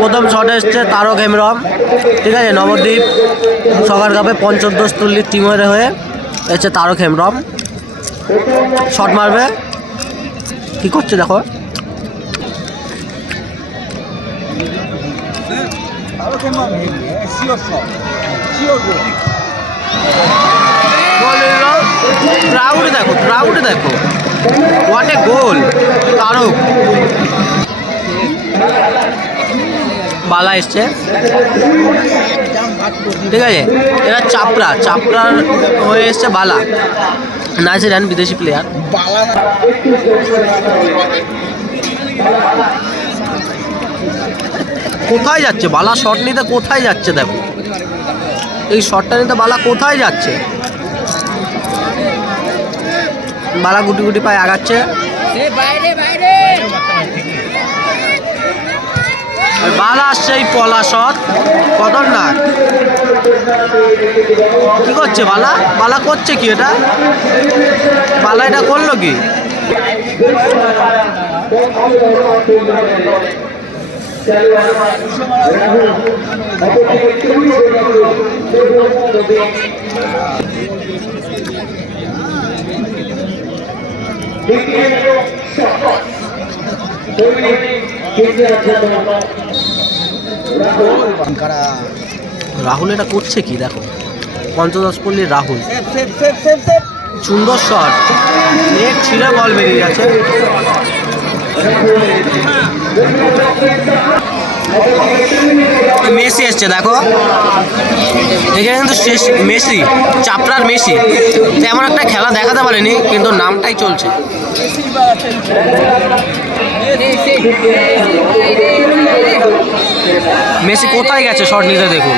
প্রথম শটে এসছে তারক হেমব্রম, ঠিক আছে। নবদ্বীপ সকার কাপে পঞ্চদশ তুল্লির টিমের হয়ে এসছে তারক হেমব্রম। শট মারবে, কি করছে দেখো। ক্রাউড দেখো, ক্রাউড দেখো, হোয়াট এ গোল। তারক বালা এসছে, ঠিক আছে। এরা চাপড়ার হয়ে এসছে বালা। নাইজেরিয়ান বিদেশি প্লেয়ার। কোথায় যাচ্ছে বালা? শট নিতে কোথায় যাচ্ছে দেখো, এই শটটা নিতে বালা কোথায় যাচ্ছে। বালা গুটি গুটি পায়ে আগাচ্ছে। বালা আসছে এই পলা শট, খতরনাক। কি করছে বালা? বালা করছে কি এটা? বালা এটা করলো কি? রাহুল এটা করছে কি দেখো, পঞ্চদশ পল্লীর রাহুল। সুন্দর শট, নেট ছিঁড়ে বল বেরিয়ে গেছে। মেসি এসছে দেখো, এখানে কিন্তু মেসি, চাপড়ার মেসি তেমন একটা খেলা দেখাতে পারেনি, কিন্তু নামটাই চলছে। মেসি কোথায় গেছে শট নিতে দেখুন,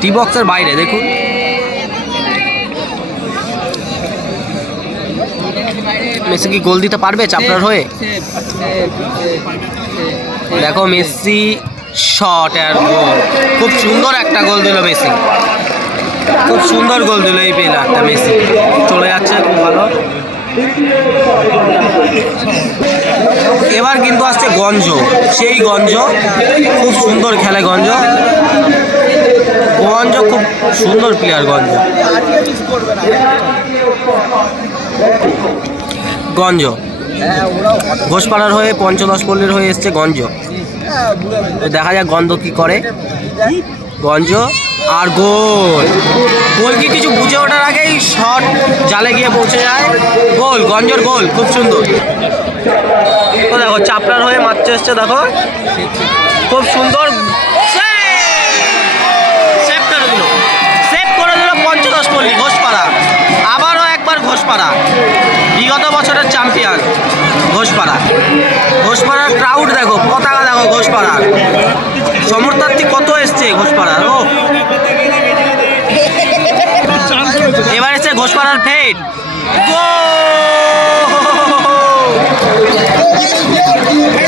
টি বক্সের বাইরে দেখুন। মেসি কি গোল দিতে পারবে চাপড়ার হয়ে? দেখো মেসি শট আর গোল, খুব সুন্দর একটা গোল দিল মেসি, খুব সুন্দর গোল দিল এই প্লেয়ারটা মেসি। চলে যাচ্ছে খুব ভালো। এবার কিন্তু আসছে গঞ্জ, সেই গঞ্জ খুব সুন্দর খেলে। গঞ্জ খুব সুন্দর প্লেয়ার। গঞ্জ ঘোষপাড়ার হয়ে পঞ্চদশ পল্লীর হয়ে এসছে গঞ্জ। দেখা যাক গঞ্জ কি করে। গঞ্জ আর গোল, গোল কি কিছু বুঝে ওঠার আগেই শট জালে গিয়ে পৌঁছে যায়। গোল, গঞ্জর গোল, খুব সুন্দর। ও দেখো চাপড়ার হয়ে মারতে এসছে, দেখো খুব সুন্দর সেভ করে দিল পঞ্চদশ পল্লী। ঘোষপাড়া আবারও একবার, ঘোষপাড়া বিগত বছরের চ্যাম্পিয়ন ঘোষপাড়ার ক্রাউড দেখো, পতাকা দেখো ঘোষপাড়ার সমর্থনার্থী কত এসছে ঘোষপাড়ার। ও এবার এসছে ঘোষপাড়ার ফেট।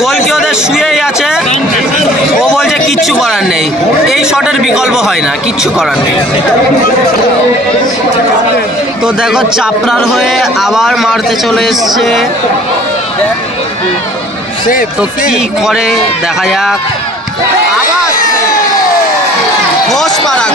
গোল কি ওদের শুয়েই আছে, ও বলছে কিচ্ছু করার নেই, এই শটের বিকল্প হয় না, কিচ্ছু করার নেই। তো দেখো চাপড়ার হয়ে আবার মারতে চলে এসছে, তো কি করে দেখা যাক। আবার ঘোষপাড়া